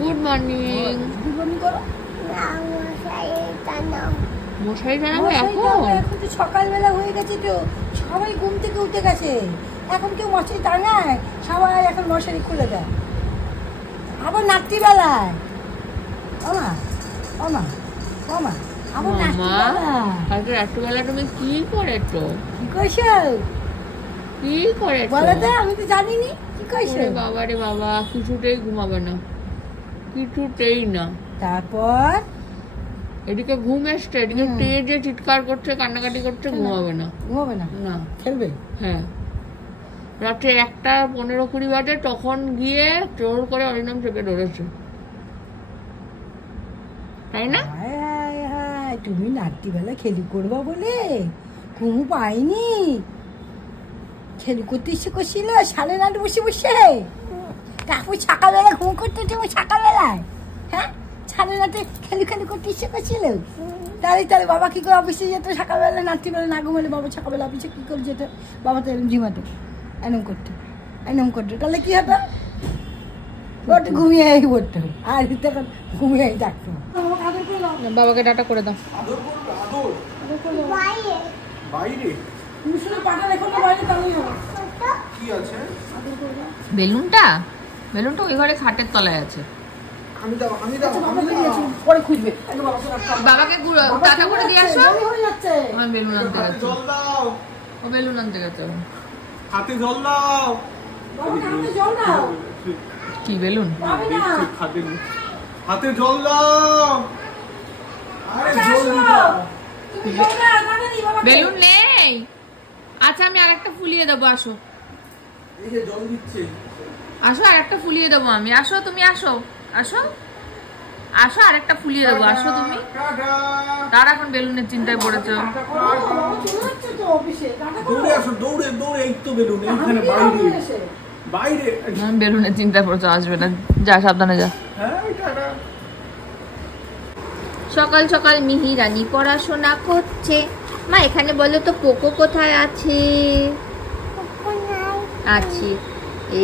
Good morning. Good morning করো। মশারি টানাবো এখন? এখন তো সকালবেলা হয়ে গেছে, তো সবাই ঘুম থেকে উঠে গেছে, এখন কেউ মশারি টাঙায়? সবাই এখন মশারি খুলে দেয়, আবার রাত্রিবেলায়। ওমা ওমা ওমা, আবার রাত্রিবেলায়। কালকে রাত্রিবেলা তুমি কি করেছো? কি কইছো? কি করেছো বলো তো, আমি তো জানিনি। কি কইছো? বাবা রে বাবা, কিছুতেই ঘুমাবে না, কিছুতেই না। তারপর এদিকে ঘুম এসছে, এদিকে তেজে চিৎকার করছে, কান্নাকাটি করছে, ঘুমাবে না। ঘুমাবে না? না, খেলবে। হ্যাঁ, রাত্রে 1:15-20 বাজে, তখন গিয়ে জোর করে অরিন্দম চেপে ধরেছে, তাই না? হায় হায় হায়, তুমি রাত্রিবেলা খেলি করবা বলে ঘুম পাইনি? খেলি করতে ইচ্ছে করছিল 8:30 বসে বসে, তারপর সকালবেলা ঘুম করতে তুমি সকালবেলায়, হ্যাঁ 8:30 খেলি খেলি করতে ইচ্ছে করছিল। তাহলে বাবা কি করে অফিসে যেত সকালবেলা? রাত্রিবেলা না ঘুমালে বাবা সকালবেলা অফিসে কি করে যেত? বাবা তো এরকম ঝিমাতো, এরম করতো, তাহলে কি হতো? ওটা ঘুমিয়ে পড়তো, আর তখন ঘুমিয়ে থাকতো। বাবাকে টাটা করে দাও। বেলুনটা ওই ঘরে খাটের তলায় আছে। পরে খুঁজবে। বাবাকে টাটা করে দিয়ে আসো। আমার বেলুন আনতে গেছে, ও বেলুন আনতে গেছে। হাতে জল দাও। কি বেলুন? হাতে জল দাও। বেলুন নেই? আচ্ছা, আমি আরেকটা ফুলিয়ে দেবো, আসো। জল দিচ্ছে, আসো, আরেকটা ফুলিয়ে দেবো আমি। আসো, তুমি আসো, আসো আসো, আরেকটা ফুলিয়ে দেবো, আসো তুমি। তার এখন বেলুনের চিন্তায় পড়েছো। দৌড়ে আসো, দৌড়ে দৌড়ে, এই তো বেলুন এইখানে বাইরে। বেলুনের চিন্তায় পড়েছো, আসবে না, যা সাবধানে যা। সকাল সকাল মিহি রানী পড়াশোনা করছে। মা এখানে বলো তো, পোকো কোথায় আছে? আছে,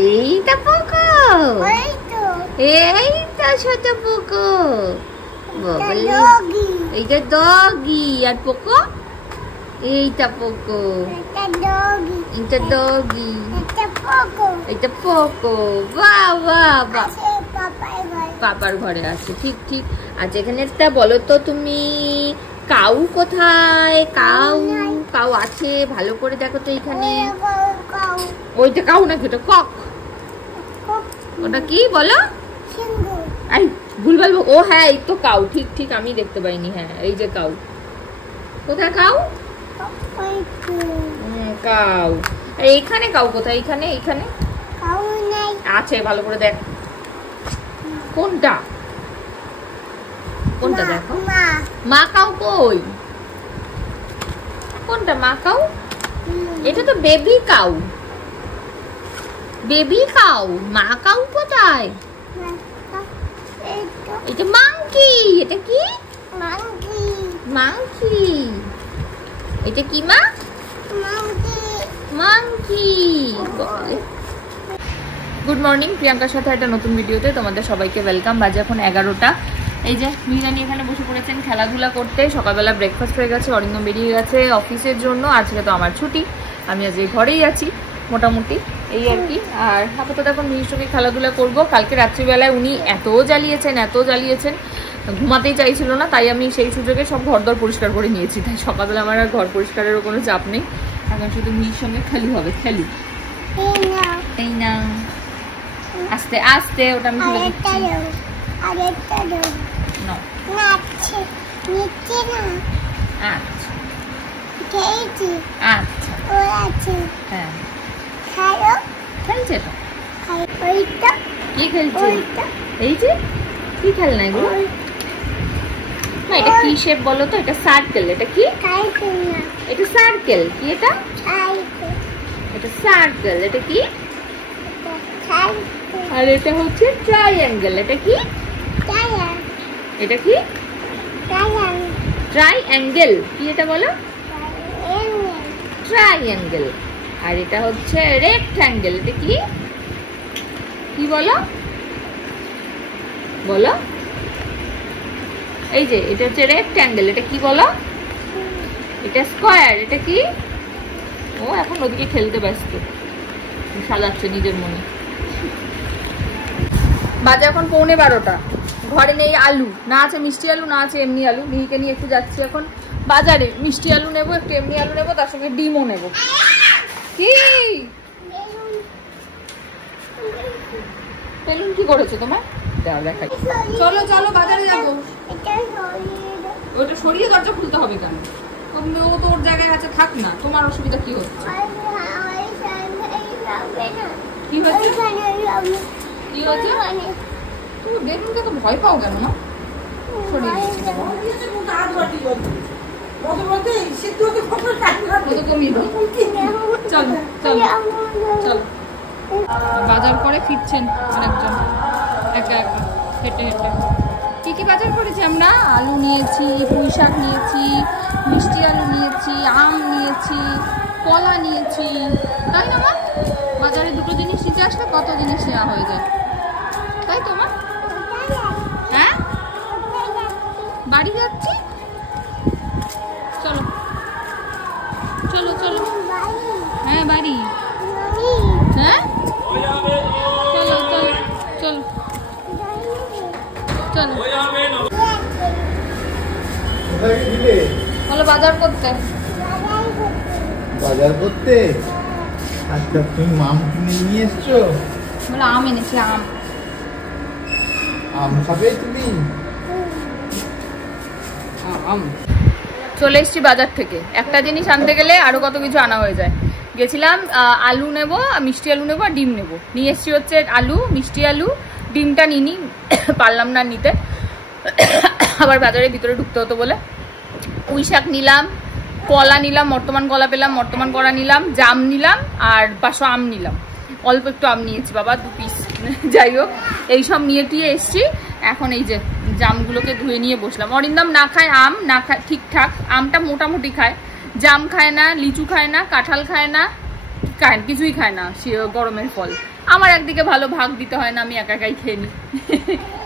এইটা পোকো, এই তো ছোট পোকো। এইটা ডগি, আর পোকো এইটা পোকো, এইটা ডগি, এইটা পোকো। বাহ বাহ বাহ, পাপার ঘরে আছে, ঠিক ঠিক। আচ্ছা, এখানে একটা বলো তো তুমি, কাউ কোথায়? কাউ আছে, ভালো করে দেখো তো এখানে। ওইটা কাউ নাকি, ওটা কক। ওটা কি বলো? এই ভুলভাল, ও হ্যাঁ, এই তো কাউ, ঠিক ঠিক, আমি দেখতে পাইনি। হ্যাঁ, এই যে কাউ। কোথায় কাউ? কাউ। এইখানে কাউ কোথায়? এইখানে আছে, ভালো করে দেখ। কোনটা দেখো। মা কাউ কই? কোনটা মা কাউ? এটা তো বেবি কাউ। মা কাউ কোথায়? এটা মাংকি। এটা কি? মাংকি। এটা কি মা? মাংকি। গুড মর্নিং, প্রিয়াঙ্কার সাথে একটা নতুন ভিডিওতে তোমাদের সবাইকে ওয়েলকাম। বাজে এখন 11টা। এই যে মিহিরানি এখানে বসে পড়েছেন খেলাধুলা করতে। সকালবেলা ব্রেকফাস্ট হয়ে গেছে, অরিন্দম বেরিয়ে গেছে অফিসের জন্য। আজকে তো আমার ছুটি, আমি আজকে ঘরেই আছি মোটামুটি, এই আর কি। আর আপাতত এখন মিহির সঙ্গে খেলাধুলা করবো। কালকে রাত্রিবেলায় উনি এত জ্বালিয়েছেন, ঘুমাতেই চাইছিল না, তাই আমি সেই সুযোগে সব ঘরদর পরিষ্কার করে নিয়েছি। তাই সকালবেলা আমার আর ঘর পরিষ্কারেরও কোনো চাপ নেই, এখন শুধু মিহির সঙ্গে খেলি। এই না, আস্তে আস্তে, ওটা আমি তুলে দিচ্ছি। হ্যাঁ, খেলছে তো। কি খেলছে? এই যে কি খেলনা এগুলো? না, এটা কি শেপ বলো তো? এটা সার্কেল। এটা কি? এটা সার্কেল। কি এটা? এটা সার্কেল। এটা কি? আর এটা হচ্ছে ট্রাইঅ্যাঙ্গেল। এটা কি? এটা কি? ট্রাইঅ্যাঙ্গেল। কি এটা বলো? ট্রাইঅ্যাঙ্গেল। আর এটা হচ্ছে রেক্ট্যাঙ্গেল। এটা কি? কি বলো? বলো। এই যে এটা হচ্ছে রেক্ট্যাঙ্গেল, এটা কি বলো? এটা স্কোয়ার, এটা কি? ও এখন ওদিকে খেলতে ব্যস্ত, সাজাচ্ছে নিজের মনে। বাজে এখন 11:15। ঘরে নেই আলু, না আছে মিষ্টি আলু, না আছে এমনি আলু। মিহিকে নিয়ে একটু যাচ্ছি এখন বাজারে, মিষ্টি আলু নেবো, একটু এমনি আলু নেবো, তার সঙ্গে ডিমও নেবো। কি বেলুন কি করেছো তোমার? দেখাই। চলো চলো বাজারে যাবো। ওটা সরিয়ে দরজা খুলতে হবে কেন? ও তো ওর জায়গায় আছে, থাক না, তোমার অসুবিধা কি হচ্ছে? কি হচ্ছে? কি হচ্ছে? তুমি বেলুনকে তো ভয় পাও কেন মা? সরিয়ে দিচ্ছি বাবা। চলো চলো চলো। বাজার করে ফিরছেন অনেকজন একা একা হেঁটে হেঁটে। কি কি বাজার করেছি আমরা? আলু নিয়েছি, পুঁই শাক নিয়েছি, মিষ্টি আলু নিয়েছি, আম নিয়েছি, কলা নিয়েছি, তাই না মা? বাজারে দুটো জিনিস নিতে আসলে কত জিনিস নেওয়া হয়ে যায়, তাই তো মা? হ্যাঁ বাড়ি যাচ্ছি, চলো চলো চলো। হ্যাঁ বাড়ি, হ্যাঁ চলো চলো চলো চলো। বলো বাজার করতে। বাজার করতে? আচ্ছা তুমি আম কিনে নিয়ে এসছো? বলো আম এনেছি, আম। আম খাবে তুমি? আম। চলে এসছি বাজার থেকে। একটা জিনিস আনতে গেলে আরো কত কিছু আনা হয়ে যায়। গেছিলাম আলু নেবো, মিষ্টি আলু নেবো আর ডিম নেবো। নিয়ে এসছি হচ্ছে আলু, মিষ্টি আলু, ডিমটা নিনি, পারলাম না নিতে, আবার বাজারের ভিতরে ঢুকতে হতো বলে। পুঁই শাক নিলাম, কলা নিলাম, বর্তমান কলা পেলাম, বর্তমান কলা নিলাম, জাম নিলাম আর 500 আম নিলাম। অল্প একটু আম নিয়েছি বাবা, 2 পিস। যাই হোক এইসব নিয়ে টিয়ে এসছি। এখন এই যে জামগুলোকে ধুয়ে নিয়ে বসলাম। অরিন্দম না খায় আম, না খায় ঠিকঠাক, আমটা মোটামুটি খায়, জাম খায় না, লিচু খায় না, কাঁঠাল খায় না, কিছুই খায় না গরমের ফল। আমার একদিকে ভালো ভাগ দিতে হয় না, আমি একা একাই খেয়ে নিই।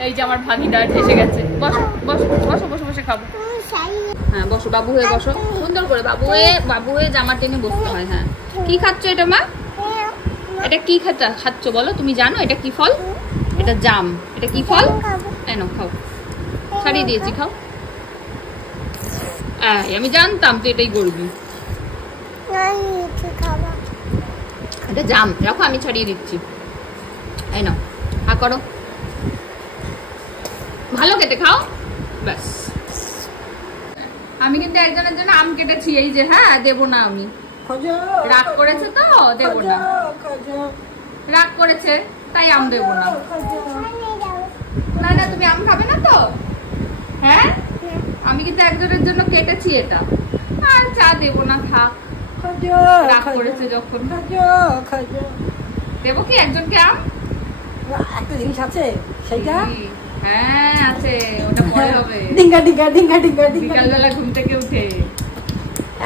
এই যে আমার ভাগিদার এসে গেছে। বসো বসো বসো বসে বসে খাবো। হ্যাঁ বসো, বাবু হয়ে বসো, সুন্দর করে বাবু হয়ে জামা টেনে বসতে হয়। হ্যাঁ কি খাচ্ছ এটা মা? এটা কি খাচ্ছ বলো? তুমি জানো এটা কি ফল? এটা জাম। এটা কি ফল? এনো খাও, ছাড়িয়ে দিয়েছি, খাও। আমি জানতাম তুই এটাই করবি। এটা জাম, রাখো আমি ছাড়িয়ে দিচ্ছি। এই নাও, হা করো, ভালো খেতে খাও, ব্যাস। আমি কিন্তু একজনের জন্য আম কেটেছি, এই যে। হ্যাঁ দেবো না আমি, রাগ করেছে তো দেবো না, রাগ করেছে তাই আম দেবো না। না না তুমি আম খাবে না তো? হ্যাঁ আমি কিন্তু একজনের জন্য কেটেছি এটা, আর চা দেবো না, থাক। রাগ করেছে যখন। দেবো কি একজনকে আম? একটা জিনিস আছে সেইটা। হ্যাঁ আছে, ওটা পরে হবে। ডিঙ্গা ডিঙ্গা ডিঙ্গা ডিঙ্গা ডিঙ্গা, বিকালবেলা ঘুম থেকে উঠে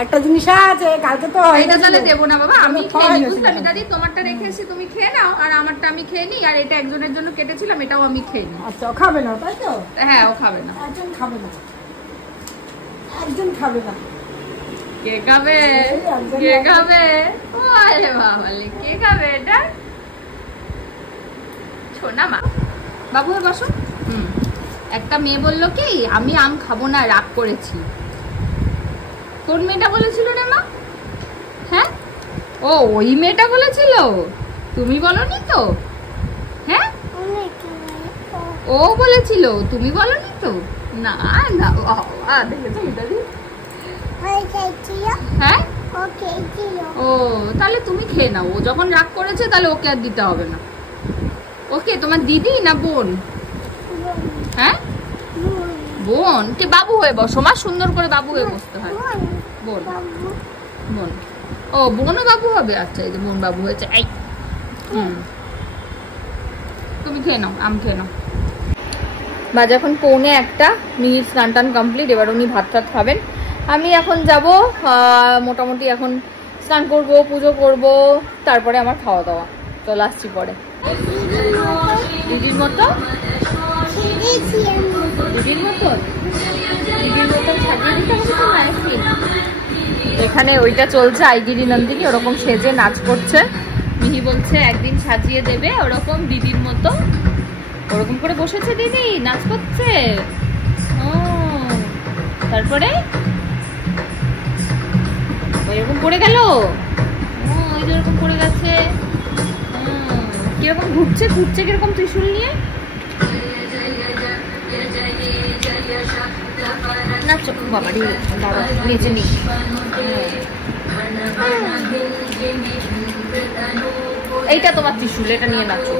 একটা জিনিস আছে, কালকে তো এটা তাহলে দেবো না বাবা, আমি খেয়ে নিই, বুঝলাম দাদি? তোমারটা রেখে এসে তুমি খেয়ে নাও, আর আমারটা আমি খেয়ে নিই, আর এটা একজনের জন্য কেটেছিলাম, এটাও আমি খেয়ে নিই। আচ্ছা ও খাবে না তাই তো? হ্যাঁ ও খাবে না। একজন খাবে না, একজন খাবে না। কে খাবে? কে খাবে? ওরে বাবালে, কে খাবে এটা? শোনা মা, বাবু হয়ে বসো। একটা মেয়ে বললো কি আমি আম খাবো না, রাগ করেছি। কোন মেয়েটা বলেছিল রে মা? হ্যাঁ ও ওই মেয়েটা বলেছিল, তুমি বলনি তো? হ্যাঁ ও বলেছিল, তুমি বলনি তো? না না দেখেছো মিতালি? হ্যাঁ ও তাহলে তুমি খেয়ে নাও, ও যখন রাগ করেছে তাহলে ওকে আর দিতে হবে না। ওকে তোমার দিদি না বোন? হ্যাঁ বোন। কে বাবু হয়ে বসো মা, সুন্দর করে বাবু হয়ে বসতে হয়। বোন বোন, ও বোনও বাবু হবে। আচ্ছা এই যে বোন বাবু হয়েছে। এই তুমি খেয়ে নাও, আম খেয়ে নাও। বাজে এখন 1:45, মিনিট স্নান টান কমপ্লিট। এবার উনি ভাত টাত খাবেন, আমি এখন যাব মোটামুটি এখন স্নান করব, পুজো করব, তারপরে আমার খাওয়া দাওয়া। চলে আসছি পরে দিদির মতো। দিদির মতন সাজিয়ে দিতে হবে তো নাইসি। এখানে ওইটা চলছে, আইগিরি নন্দিনী ওরকম সেজে নাচ করছে। মিহি বলছে একদিন সাজিয়ে দেবে ওরকম দিদির মতো। ওরকম করে বসেছে দিদি, নাচ করছে। ও তারপরে ওইরকম পড়ে গেল। ওই যেরকম পড়ে গেছে। কিরকম ঘুরছে কিরকম ত্রিশূল নিয়ে। নাচো বাবা রে, দাঁড়া নিচে নি। এইটা তোমার ত্রিশূল, এটা নিয়ে নাচো।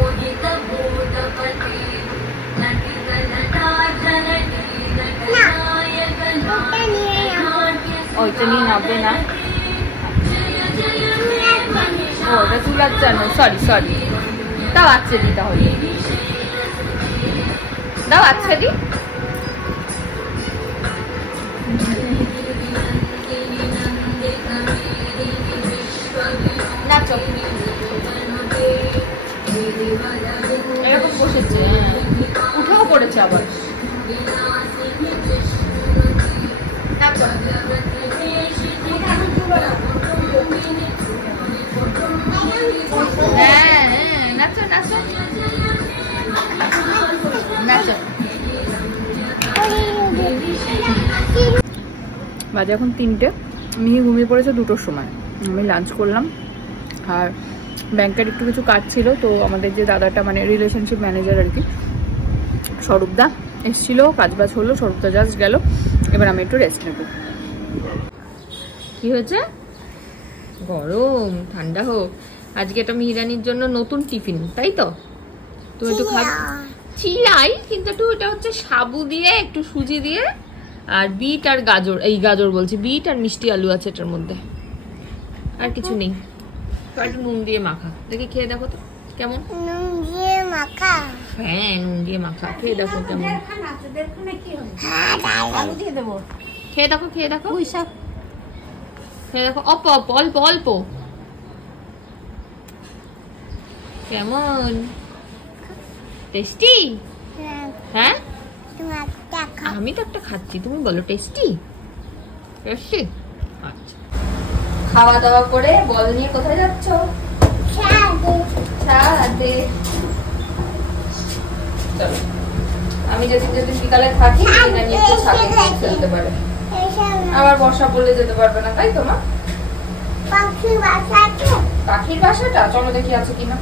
ওইটা নিয়ে নামবে না। ও ওটা তুলার জন্য, সরি। দাও আচ্ছে দি, তাহলে দাও আচ্ছে দি। নাচো। এরকম বসেছে, উঠেও পড়েছে আবার। নাচো। হ্যাঁ নাচো নাচো নাচো। বাজে এখন 3টে। মিহি ঘুমিয়ে পড়েছে 2টোর সময়। আমি লাঞ্চ করলাম। আর ব্যাংকের একটু কিছু কাজ ছিল, তো আমাদের যে দাদাটা মানে রিলেশনশিপ ম্যানেজার আর কি, স্বরূপদা এসেছিল, কাজবাজ হলো, স্বরূপদা জাস্ট গেল। এবার আমি একটু রেস্ট নেব। কি হয়েছে? গরম ঠান্ডা হোক। আজকে এটা মিহিরানির জন্য নতুন টিফিন, তাই তো? তুমি একটু খাবে চিলাই, কিন্তু একটু এটা হচ্ছে সাবু দিয়ে, একটু সুজি দিয়ে, আর বিট আর গাজর, এই গাজর বলছি, বিট আর মিষ্টি আলু আছে এটার মধ্যে, আর কিছু নেই। একটু নুন দিয়ে মাখা, দেখি খেয়ে দেখো তো কেমন। নুন দিয়ে মাখা? হ্যাঁ নুন দিয়ে মাখা, খেয়ে দেখো কেমন। খেয়ে দেখো খেয়ে দেখো খেয়ে দেখো। অল্প অল্প অল্প অল্প। কেমন? টেস্টি? হ্যাঁ আমি তো একটা খাচ্ছি, তুমি বলো টেস্টি? টেস্টি। আচ্ছা, খাওয়া দাওয়া করে বল নিয়ে কোথায় যাচ্ছ? ছাদে। চলো, আমি যদি বিকালে থাকি নিয়ে একটু ছাদে খেলতে পারে। আবার বর্ষা পড়লে যেতে পারবে না, তাই তো মা? পাখির বাসাটা চলো দেখি আছে কিনা।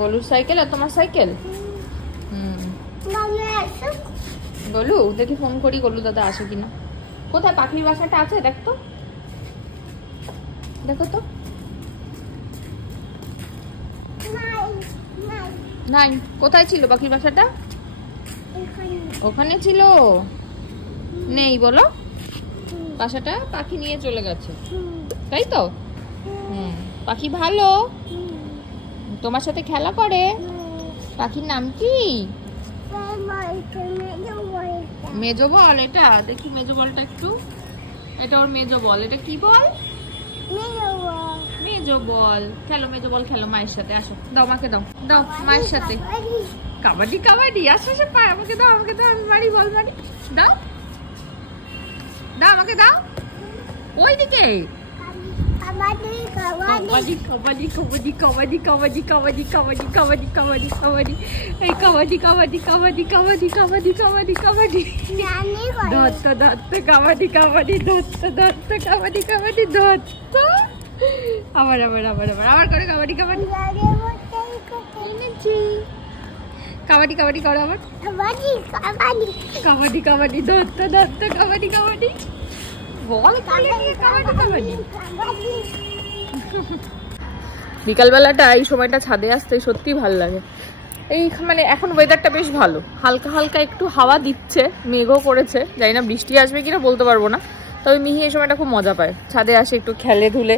গলুর সাইকেল আর তোমার সাইকেল? গলু দেখি ফোন করি, গলু দাদা আসে কিনা। কোথায় পাখির বাসাটা আছে দেখতো, দেখো তো। নাই, কোথায় ছিল পাখির বাসাটা? ওখানে ছিল, নেই বলো। বাসাটা পাখি নিয়ে চলে গেছে, তাই তো? পাখি ভালো, তোমার সাথে খেলা করে। পাখির নাম কি? মেজো বল। এটা দেখি মেজো বলটা একটু, এটা ওর মেজো বল। এটা কি বল? মেজো বল। খেলো মেজো বল, খেলো মায়ের সাথে। আসো, দাও মাকে, দাও দাও মায়ের সাথে। কাবাডি কাবাডি, আসো সে পায়। আমাকে দাও, আমাকে দাও, আমি মারি, বল মারি। দাও দাও আমাকে দাও। ওই দিকে কাবাডি কাবাডি কাবাডি কাবাডি কাবাডি কাবাডি কাবাডি কাবাডি কাবাডি কাবাডি, এই কাবাডি কাবাডি কাবাডি কাবাডি কাবাডি কাবাডি কাবাডি, ধত্ত ধত্ত কাবাডি কাবাডি, ধত্ত ধত্ত কাবাডি কাবাডি, ধত্ত। আবার আবার আবার আবার আবার করে কাবাডি কাবাডি। কাবাডি কাবাডি করো আবার। কাবাডি কাবাডি, ধত্ত ধত্ত কাবাডি কাবাডি। বল কাবাডি কাবাডি। বিকালবেলাটা এই সময়টা ছাদে আসতে সত্যি ভালো লাগে। এই মানে এখন ওয়েদারটা বেশ ভালো, হালকা হালকা একটু হাওয়া দিচ্ছে, মেঘও করেছে। জানি না বৃষ্টি আসবে কিনা, বলতে পারবো না। তবে মিহি এই সময়টা খুব মজা পায়, ছাদে আসে একটু খেলে ধুলে।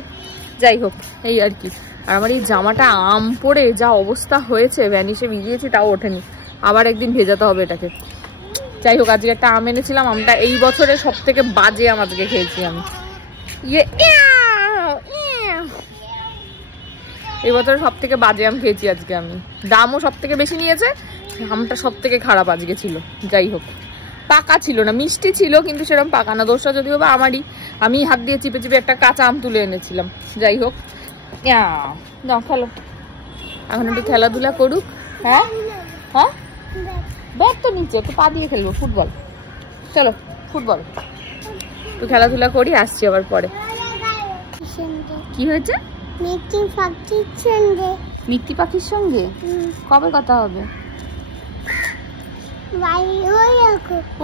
যাই হোক, এই আর কি। আর আমার এই জামাটা আম পরে যা অবস্থা হয়েছে, ভ্যানিশে ভিজিয়েছি তাও ওঠেনি, আবার একদিন ভেজাতে হবে এটাকে। যাই হোক, আজকে একটা আম এনেছিলাম, আমটা এই বছরে সব থেকে বাজে আম আজকে খেয়েছি আমি। এই বছর সব থেকে বাজে আম খেয়েছি আজকে আমি। দামও সব থেকে বেশি নিয়েছে, আমটা সব থেকে খারাপ আজকে ছিল। যাই হোক, পাকা ছিল না, মিষ্টি ছিল কিন্তু সেরকম পাকা না। দোষটা যদিও বা আমারই, আমি হাত দিয়ে চিপে চিপে একটা কাঁচা আম তুলে এনেছিলাম। যাই হোক, নাও খেলো, এখন একটু খেলাধুলা করুক। হ্যাঁ হ্যাঁ, ব্যাট তো নিচে, একটু পা দিয়ে খেলবো ফুটবল। চলো ফুটবল, একটু খেলাধুলা করি, আসছি আবার পরে। কি হয়েছে? মিত্তি পাখির সঙ্গে কবে কথা হবে?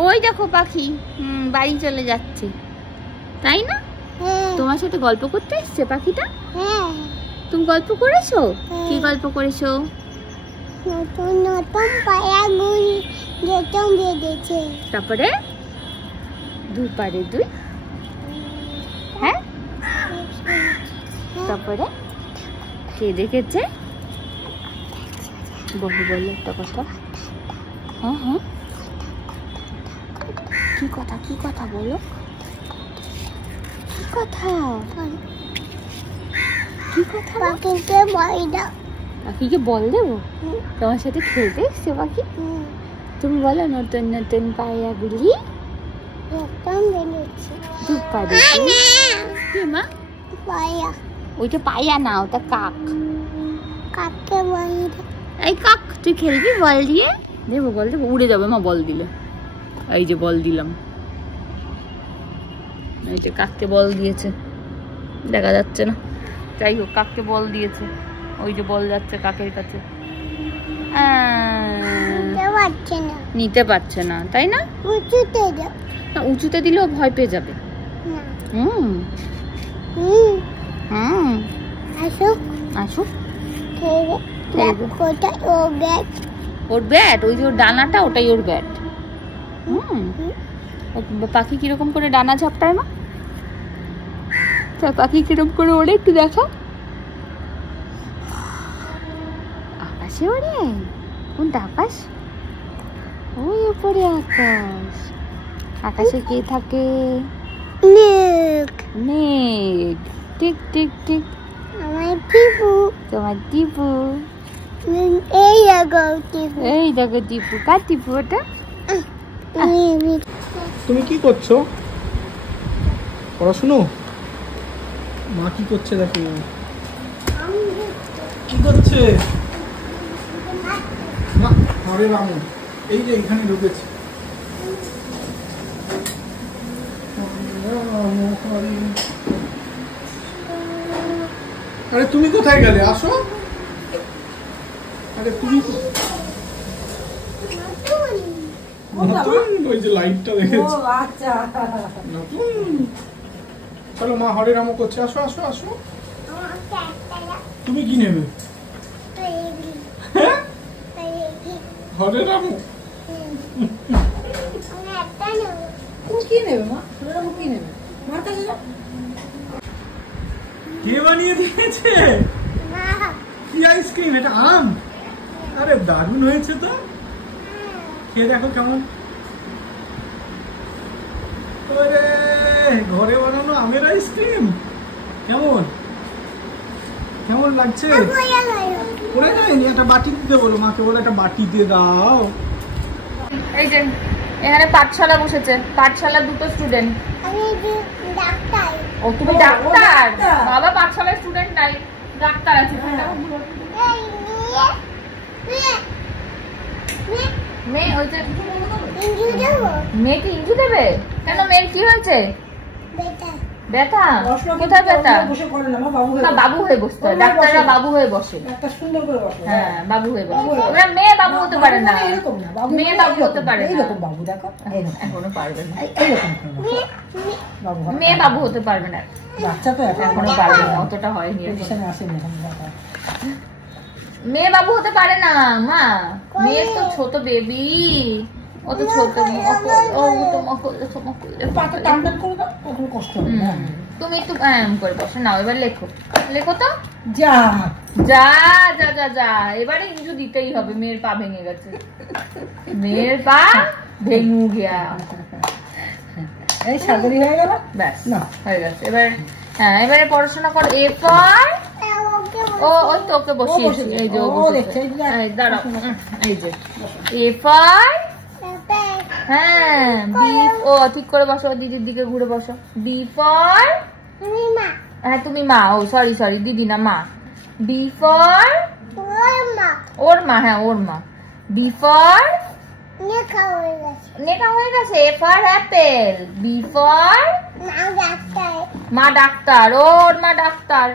ওই দেখো পাখি বাড়ি চলে যাচ্ছে, তাই না? তোমার সাথে গল্প করতে এসছে পাখিটা? তুমি গল্প করেছো? কি গল্প করেছো? নতুন নতুন পায়াগুলি যেতম বেঁধেছে। তারপরে দুই পারে দুই, হ্যাঁ, তারপরে কে দেখেছে? বলো বলো একটা কথা। হ্যাঁ হ্যাঁ, কি কথা? কি কথা বলো, কি কথা? কি কথা? পাখিকে বল দাও। পাখিকে বল দেবো? তোমার সাথে খেলতে এসছে পাখি? তুমি বলো নতুন নতুন পায়াগুলি যেতম বেঁধেছে। দুই পারে কি মা? পায়া। ওইটা পায়া না, ওটা কাক। কাককে বল দাও। এই কাক, তুই খেলবি বল দিয়ে? দেবো, বল দেবো, উড়ে যাবে মা বল দিলে। এই যে বল দিলাম, এই যে কাককে বল দিয়েছে, দেখা যাচ্ছে না। যাই হোক, কাককে বল দিয়েছে, ওই যে বল যাচ্ছে কাকের কাছে। নিতে পারছে না, তাই না? উঁচুতে দাও। না, উঁচুতে দিলেও ভয় পেয়ে যাবে। হুম হুম হুম, আসুক আসুক। কোথায় ও ব্যাট? ওর ব্যাট, ওই যে ওর ডানাটা, ওটাই ওর ব্যাট। পাখি কিরকম করে ডানা ঝাপটায় মা? পাখি কিরকম করে ওড়ে একটু দেখো। আকাশে ওড়ে? কোনটা আকাশ? ওই উপরে আকাশ। আকাশে কে থাকে? মেঘ। মেঘ। ঠিক ঠিক ঠিক, আমার টিপু। তোমার টিপু। এই দেখো টিপু। এই দেখো টিপু। কার টিপু ওটা? তুমি কি করছো? পড়াশুনো? মা কি করছে দেখো। কি করছে? না, হরে রাম, এই যে এখানে ঢুকেছে। আরে তুমি কোথায় গেলে? আসো। আরে তুমি নতুন, ওই যে লাইটটা দেখেছি। আচ্ছা, নতুন। চলো, মা হরে রাম করছে, আসো আসো আসো। তুমি কি নেবে? হ্যাঁ, হরে রাম। তুমি কি নেবে মা? কি নেবে? মাথা গেল। কে বানিয়ে দিয়েছে? কি আইসক্রিম? এটা আম? আরে দারুণ হয়েছে তো, খেয়ে দেখো কেমন। ওরে, ঘরে বানানো আমের আইসক্রিম, কেমন কেমন লাগছে? পড়ে যায়নি? একটা বাটি দিতে বলো মাকে, বলে একটা বাটি দিয়ে দাও। এই যে এখানে পাঠশালা বসেছে, পাঠশালা দুটো স্টুডেন্ট। ডাক্তার। ও তুমি ডাক্তার? বাবা পাঠশালার স্টুডেন্ট নাই, ডাক্তার আছে। মেয়ে ওই যে মেয়েকে ইঞ্জু দেবে কেন? মেয়ের কি হয়েছে? ব্যথা? কোথায় ব্যথা? না, বাবু হয়ে বসতে হয়, ডাক্তাররা বাবু হয়ে বসে। হ্যাঁ, বাবু হয়ে বসে। মেয়ে বাবু হতে পারে না, মেয়ে বাবু হতে পারে না, এখনো পারবে না। মেয়ে বাবু হতে পারবে না, বাচ্চা তো এখনো পারবে না, অতটা হয়নি। মেয়ে বাবু হতে পারে না মা, মেয়ে তো ছোট বেবি, ও তো ছোট। তুমি একটু করে বসো, নাও এবার লেখো, লেখো তো। যা যা যা যা যা, এবারে ইঞ্জু দিতেই হবে, মেয়ের পা ভেঙে গেছে, মেয়ের পা ভেঙে গিয়া। এই সাগরী হয়ে গেল, ব্যাস না হয়ে গেছে। এবার হ্যাঁ, এবারে পড়াশোনা করো। এরপর ও ওই তো ওকে বসিয়েছি, এই যে ও বসেছে। এই দাঁড়াও, এই যে এ ফর, হ্যাঁ বি, ও ঠিক করে বসো, দিদির দিকে ঘুরে বসো। বি ফর, হ্যাঁ তুমি মা, ও সরি সরি দিদি না মা। বি ফর ওর মা, হ্যাঁ ওর মা। বি ফর নেকা হয়ে গেছে। A for apple. B for মা ডাক্তার, ওর মা ডাক্তার।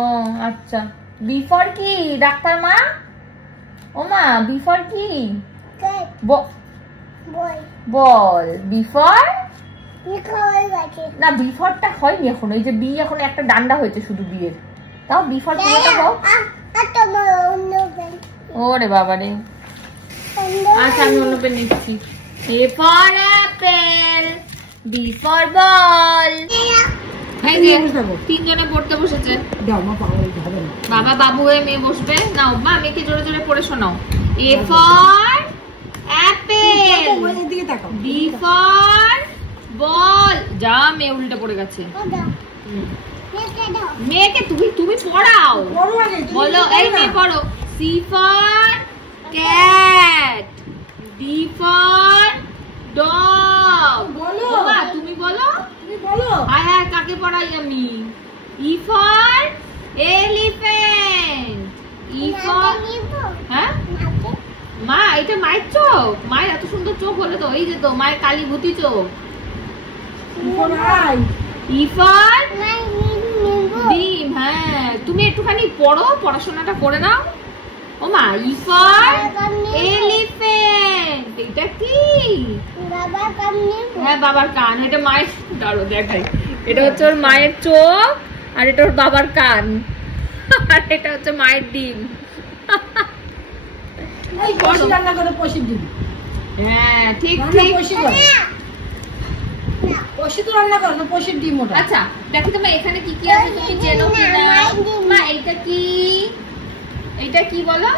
ও আচ্ছা। বি ফর কি ডাক্তার মা? ও মা বি ফর কি? বল। বি ফর না, বি ফরটা হয়নি এখন, এই যে বি এখন একটা ডান্ডা হয়েছে শুধু বিয়ের। তাও বি ফর কি হোক। ওরে বাবা রে, আচ্ছা আমি অন্য পেন নিচ্ছি। A for apple. B for ball. তিনজনে পড়তে বসেছে। বাবা বাবু হয়ে মেয়ে বসবে। নাও মা মেয়েকে জোরে জোরে পড়ে শোনাও। A for apple. B for ball. যা মেয়ে উল্টে পড়ে গেছে। মেয়েকে তুমি পড়াও, বলো এই মেয়ে পড়ো। C for cat. D for dog. তুমি বলো। হ্যাঁ হ্যাঁ কাকে পড়াই আমি? E for elephant. E for, হ্যাঁ মা এটা মায়ের চোখ, মায়ের এত সুন্দর চোখ হলো তো, এই যে তো মায়ের কালীভূতি চোখ। ই ফর ডিম। হ্যাঁ তুমি একটুখানি পড়ো, পড়াশোনাটা করে নাও। ও মা ই ফর এলিফ্যান্ট। এটা কি? হ্যাঁ বাবার কান। এটা মায়ের, দাঁড়ো দেখাই, এটা হচ্ছে ওর মায়ের চোখ, আর এটা ওর বাবার কান, আর এটা হচ্ছে মায়ের ডিম। হ্যাঁ ঠিক ঠিক। আচ্ছা দেখো তোমার এখানে কি কি আছে তুমি জেনো কিনা? মা এইটা কি? এইটা কি বলো?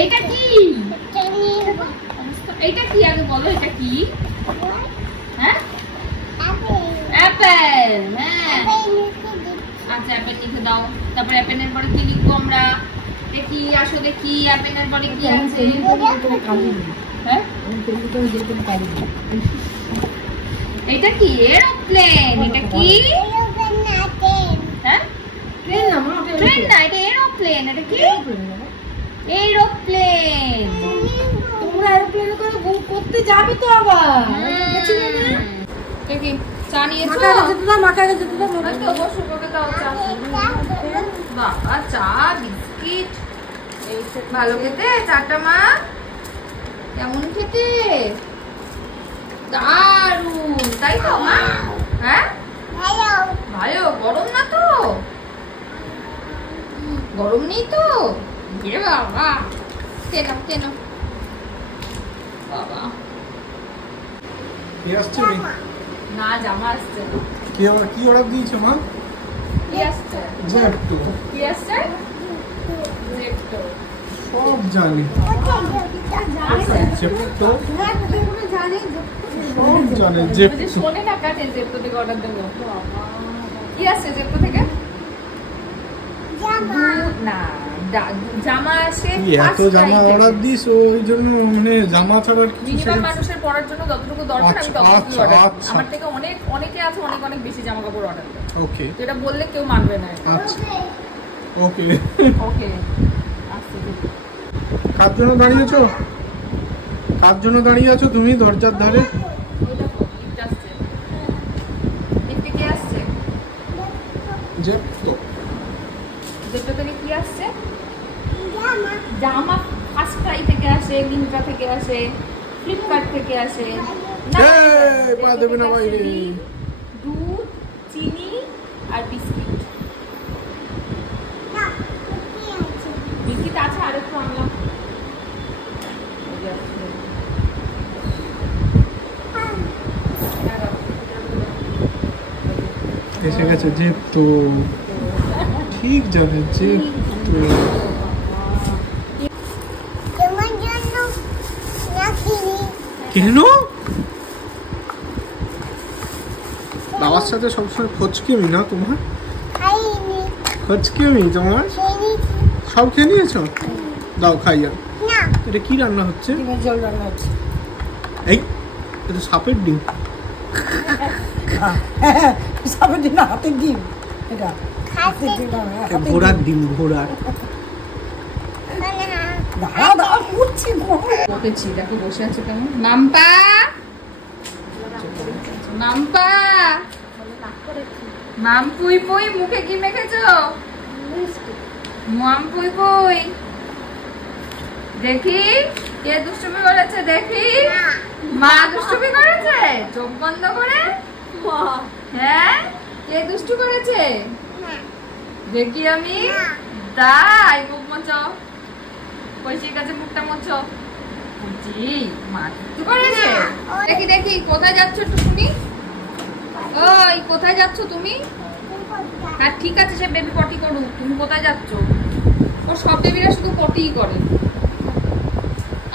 এইটা কি? এইটা কি আগে বলো, এটা কি? হ্যাঁ অ্যাপেল। হ্যাঁ আচ্ছা অ্যাপেল লিখে দাও। তারপরে অ্যাপেলের পরে কি লিখবো আমরা? দেখি আসো দেখি অ্যাপেলের পরে কি আছে। হ্যাঁ এটা কি? এরোপ্লেন। এটা কি? হ্যাঁ ট্রেন না, এটা এরোপ্লেন। এটা কি? এরোপ্লেন। তোমরা এরোপ্লেনে করে করতে যাবে তো আবার। দেখি চা নিয়েছো? মাকে যেতে দাও। তো বসো, ওকে দাও চা। বাবা চা বিস্কিট এই ভালো খেতে চাটা মা? কেমন খেতে? দারুন, তাই তো মা? হ্যাঁ ভালো। গরম না তো? গরম নেই তো? এ বাবা কেন কেন বাবা কে আসছে? না জামা আসছে। কি অর্ডার দিয়েছো মা? কি আসছে? জেপ্টো। কি আসছে? জেপ্টো। সব জানি জেপ্টো, সব জানে জেপ্টো। শোনে না কাটে জেপ্টো থেকে অর্ডার দেবো। কি আসছে জেপ্টো থেকে? না জামা আসে। এত জামা অর্ডার দিস, ওই জন্য মানে জামা ছাড়া মিনিমাম মানুষের পরার জন্য যতটুকু দরকার আমি ততটুকুই অর্ডার করি। আমার থেকে অনেকে আছে অনেক বেশি জামা কাপড় অর্ডার করে। ওকে যেটা বললে কেউ মানবে না। আচ্ছা ওকে ওকে কার জন্য দাঁড়িয়েছো? কার জন্য দাঁড়িয়ে আছো তুমি দরজার ধারে? জেপ্টো। জেপ্টো থেকে কি আসছে? জামা ফার্স্ট ক্রাই থেকে আসে, মিন্ত্রা থেকে আসে, ফ্লিপকার্ট থেকে আসে। পা দেবে না বাইরে। দুধ, চিনি আর বিস্কিট। বিস্কিট আছে, আর একটু আনলাম। এসে গেছে জেপ্টো। ঠিক যাবে জেপ্টো। কেন? বাবার সাথে সবসময় খোঁজকেমি না তোমার? খোঁজকেমি তোমার? সব খেয়ে নিয়েছো? দাও খাই আর। এটা কি রান্না হচ্ছে? ডিমের ঝোল রান্না হচ্ছে। এই এটা সাপের ডিম। সাপের ডিম না, হাতের ডিম। এটা হাতের ডিম না, ঘোড়ার ডিম, ঘোড়ার। দাঁড়া দাঁড়া করছি বকেছি, দেখো বসে আছে কেন। নাম্পা নাম্পা মামপুই পুই, মুখে কি মেখেছো? মামপুই পুই, দেখি কে দুষ্টুমি করেছে, দেখি। মা দুষ্টুমি করেছে চোখ বন্ধ করে? হ্যাঁ, কে দুষ্টু করেছে দেখি আমি। তাই মুখ মোচো, পয়সির কাছে মুখটা মোচো। জি, মা দুষ্টু করেছে। দেখি দেখি, কোথায় যাচ্ছ একটু শুনি। ওই কোথায় যাচ্ছ তুমি? হ্যাঁ ঠিক আছে, সে বেবি পটি করুক, তুমি কোথায় যাচ্ছ? ও সব বেবিরা শুধু পটিই করে,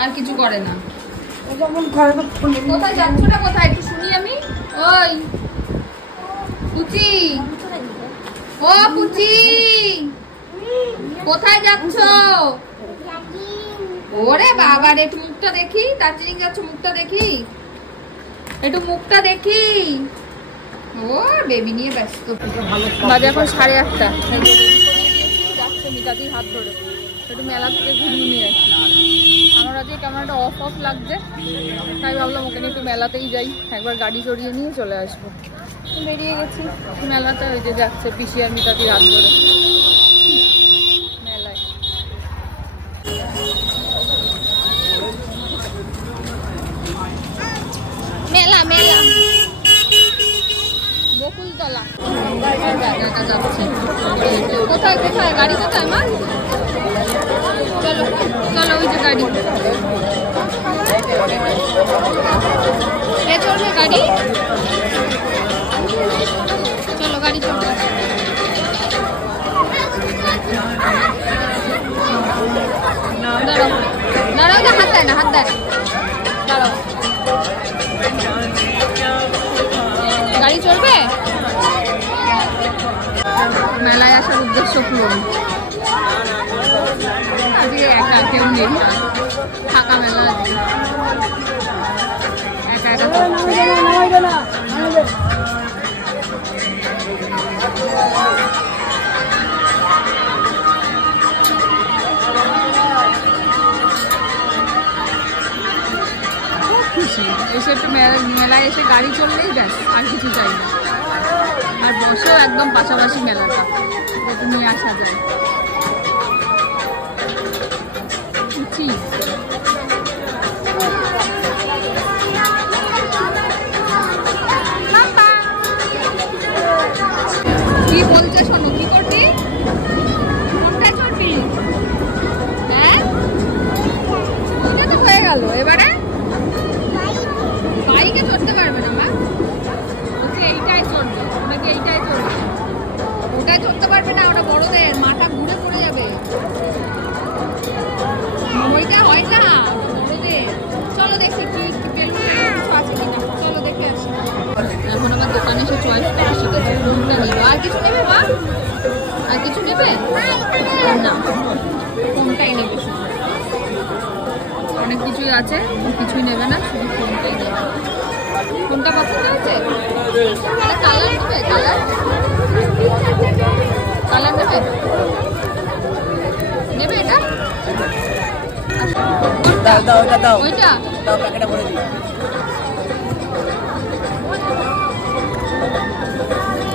আর কিছু করে না। কোথায় যাচ্ছটা কোথায় একটু শুনি আমি। ওই পুচি, ও পুচি, কোথায় যাচ্ছ? ওরে বাবা রে, একটু মুখটা দেখি। দার্জিলিং যাচ্ছ, মুখটা দেখি, একটু মুখটা দেখি। ও বেবি নিয়ে ব্যস্ত। বাজে এখন 8:30। যাচ্ছে মিতাদির হাত ধরে, একটু মেলা থেকে ঘুরিয়ে নিয়ে আসি। আমার আজকে কেমন একটা অফ অফ লাগছে, তাই ভাবলাম ওখানে একটু মেলাতেই যাই, একবার গাড়ি চড়িয়ে নিয়ে চলে আসবো। বেরিয়ে গেছি মেলাতে, ওই যে যাচ্ছে পিসি আর মিতাদির হাত ধরে মেলায়। মেলা মেলা বকুলতলা যাচ্ছে। কোথায় কোথায় গাড়ি, কোথায় মা? চলো চলো, ওই যে গাড়ি। কে চলবে গাড়ি? চলো গাড়ি চলবে। দাঁড়াও দাঁড়াও, হাত দেয় না, হাত দেয় না, দাঁড়াও। গাড়ি চলবে। মেলায় আসার উদ্দেশ্য পূরণ। আজকে একা কেউ নেই, ফাঁকা মেলা আছে, একা একা। খুশি এসে একটু মেলায় এসে গাড়ি চললেই ব্যাস, আর কিছু চাই না। আর বসেও একদম পাশাপাশি মেলাটা, যাতে নিয়ে আসা যায়। কি বলছে শোনো, কি করবি? কোনটায় চড়বি? হ্যাঁ, ওটা তো হয়ে গেল। এবারে বাইকে চড়তে পারবে না মা, বলছে এইটাই চড়বে নাকি এইটাই চড়বে? ওটাই চড়তে পারবে না, ওটা বড়দের, মাথা ঘুরে পড়ে যাবে। ওইটা হয় না বড়দের। চলো দেখি কি কিছু আছে কিনা, চলো দেখে আসি। এখন আমার দোকানে এসে চয়েস করা শিখেছে, কোনটা নেবে। আর কিছু নেবে মা? আর কিছু নেবে না, কোনটাই নেবে শুধু। অনেক কিছুই আছে, কিছুই নেবে না, শুধু কোনটাই নেবে। কোনটা পছন্দ হয়েছে? তাহলে কালার নেবে, কালার কালার নেবে, নেবে এটা। ওইটা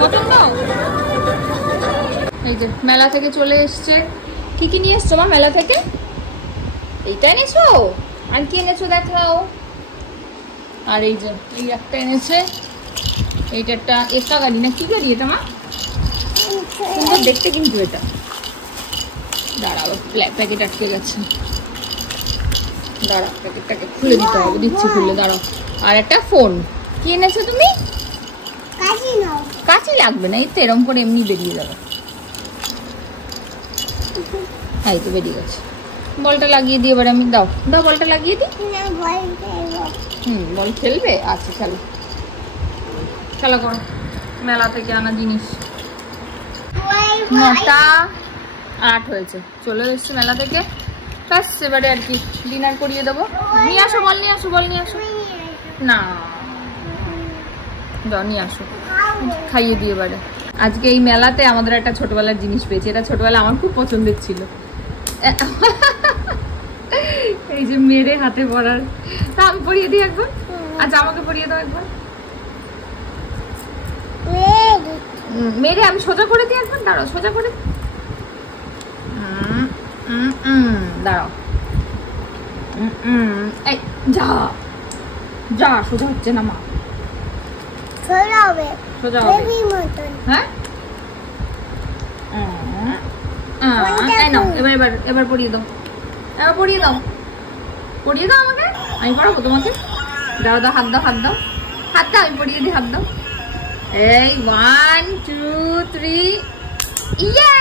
পছন্দ। এই যে মেলা থেকে চলে এসছে। কি কি নিয়ে এসছো মা মেলা থেকে? এইটা এনেছো, আর কি এনেছো দেখাও। আর এই যে এই একটা এনেছে, এইটা একটা একা গাড়ি না কি গাড়ি এটা মা? সুন্দর দেখতে কিন্তু এটা। দাঁড়াও, প্যাকেট আটকে গেছে, দাঁড়াও প্যাকেটটাকে খুলে দিতে হবে, দিচ্ছি খুলে, দাঁড়াও। আর একটা ফোন। কি এনেছো তুমি? কাঁচি লাগবে না, এই তো এরকম করে এমনি বেরিয়ে যাবে। এই তো বেরিয়ে গেছে। বলটা লাগিয়ে দিই এবার আমি। দাও দাও, বলটা লাগিয়ে দিই। বল খেলবে? আচ্ছা খেলো, খেলা করো। মেলা থেকে আনা জিনিস। 9:08 হয়েছে, চলে এসছি মেলা থেকে। ব্যাস এবারে আর কি ডিনার করিয়ে দেবো। নিয়ে আসো বল, নিয়ে আসো বল, নিয়ে আসো না, যাও নিয়ে আসো, খাইয়ে দিয়ে এবারে। আজকে এই মেলাতে আমাদের একটা ছোটবেলার জিনিস পেয়েছি, এটা ছোটবেলা আমার খুব পছন্দের ছিল। এই যে মেরে হাতে পরার, তা আমি পরিয়ে দিই একবার। আচ্ছা আমাকে পরিয়ে দাও একবার। মেরে আমি সোজা করে দিই একবার, দাঁড়াও সোজা করে দাঁড়াও। এই যা যা, সোজা হচ্ছে না মা, সোজা হবে। হ্যাঁ এবার পরিয়ে দাও, এবার পরিয়ে দাও, পরিয়ে দাও আমাকে, আমি পড়াবো তোমাকে। দাও দাও, হাত দাও, হাত দাও, হাত দাও, আমি পরিয়ে দিই, হাত দাও। এই 1 2 3 ইয়ে।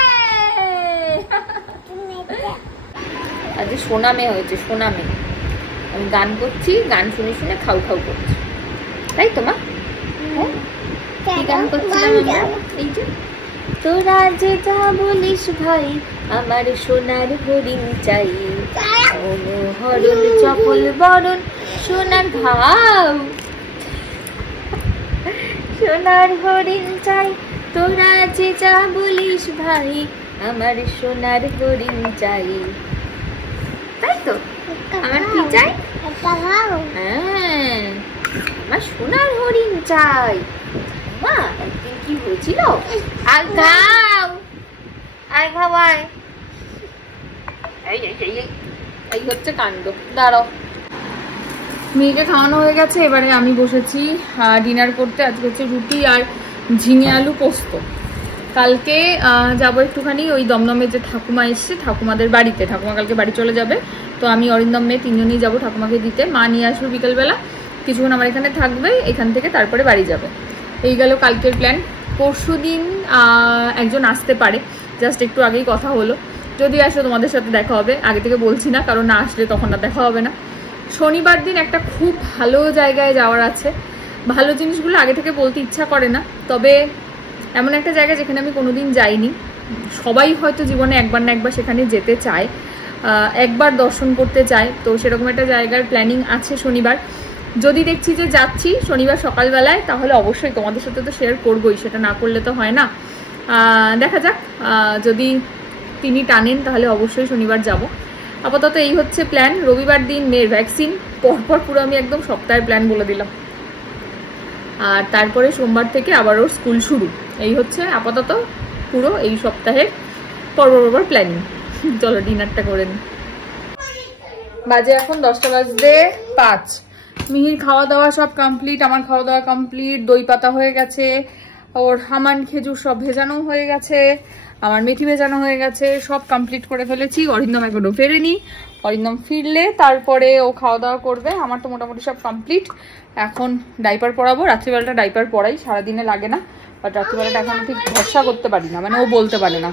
আজকে সোনা মেয়ে হয়েছে, সোনা মেয়ে। আমি গান করছি, গান শুনে শুনে খাও খাও করছি, তাই তো মা? কি গান করছিলাম আমরা? এই যে তোরা যে যা বলিস ভাই, আমার সোনার হরিণ চাই, হরণ চপল বরণ সোনার ঘাও, সোনার হরিণ চাই, তোরা যে যা বলিস ভাই, আমার সোনার হরিণ চাই, তাই তো? আমার কি চাই? হ্যাঁ, আমার সোনার হরিণ চাই। মা একদিন কি হয়েছিল? আয় খাও, আয় খাওয়াই। এই হচ্ছে কাণ্ড। দাঁড়াও, মেয়েকে খাওয়ানো হয়ে গেছে, এবারে আমি বসেছি ডিনার করতে। আজকে হচ্ছে রুটি আর ঝিঙে আলু পোস্ত। কালকে যাবো একটুখানি ওই দমদমে যে ঠাকুমা এসছে, ঠাকুমাদের বাড়িতে। ঠাকুমা কালকে বাড়ি চলে যাবে, তো আমি অরিন্দম মেয়ে তিনজনই যাবো ঠাকুমাকে দিতে। মা নিয়ে আসবে বিকেলবেলা, কিছুক্ষণ আমার এখানে থাকবে, এখান থেকে তারপরে বাড়ি যাবে। এই গেল কালকের প্ল্যান। পরশু দিন একজন আসতে পারে, জাস্ট একটু আগেই কথা হলো। যদি আসো তোমাদের সাথে দেখা হবে, আগে থেকে বলছি না, কারণ না আসলে তখন আর দেখা হবে না। শনিবার দিন একটা খুব ভালো জায়গায় যাওয়ার আছে। ভালো জিনিসগুলো আগে থেকে বলতে ইচ্ছা করে না, তবে এমন একটা জায়গা যেখানে আমি কোনোদিন যাইনি। সবাই হয়তো জীবনে একবার না একবার সেখানে যেতে চায়, একবার দর্শন করতে চায়। তো সেরকম একটা জায়গার প্ল্যানিং আছে শনিবার। যদি দেখছি যে যাচ্ছি শনিবার সকালবেলায়, তাহলে অবশ্যই তোমাদের সাথে তো শেয়ার করবোই, সেটা না করলে তো হয় না। দেখা যাক, যদি তিনি টানেন তাহলে অবশ্যই শনিবার যাব। আপাতত এই হচ্ছে প্ল্যান। রবিবার দিন মেয়ের ভ্যাকসিন, পরপর পুরো আমি একদম সপ্তাহের প্ল্যান বলে দিলাম। আর তারপরে সোমবার থেকে আবার ওর স্কুল শুরু। এই হচ্ছে আপাতত পুরো এই সপ্তাহের পরপর প্ল্যানিং। চলো ডিনারটা করে নিই। বাজে এখন 10:05। মিহির খাওয়া দাওয়া সব কমপ্লিট, আমার খাওয়া দাওয়া কমপ্লিট। দই পাতা হয়ে গেছে, ওর হামান খেজুর সব ভেজানো হয়ে গেছে, আমার মেথি ভেজানো হয়ে গেছে, সব কমপ্লিট করে ফেলেছি। অরিন্দম এখনো ফেরেনি, অরিন্দম ফিরলে তারপরে ও খাওয়া দাওয়া করবে। আমার তো মোটামুটি সব কমপ্লিট। এখন ডাইপার পরাবো, রাত্রিবেলাটা ডাইপার পরাই, সারাদিনে লাগে না, বাট রাত্রিবেলাটা এখন ঠিক ভরসা করতে পারি না, মানে ও বলতে পারে না।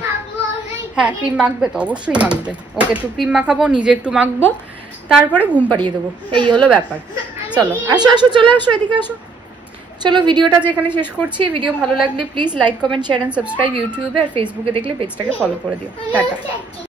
হ্যাঁ ক্রিম মাখবে তো, অবশ্যই মাখবে। ওকে একটু ক্রিম মাখাবো, নিজে একটু মাখবো, তারপরে ঘুম পাড়িয়ে দেবো। এই হলো ব্যাপার। চলো আসো আসো, চলে আসো, এদিকে আসো। চলো ভিডিওটা যেখানে শেষ করছি। ভিডিও ভালো লাগলে please like comment share and subscribe. ইউটিউবে আর ফেসবুকে দেখলে পেজটাকে ফলো করে দিও। টাটা।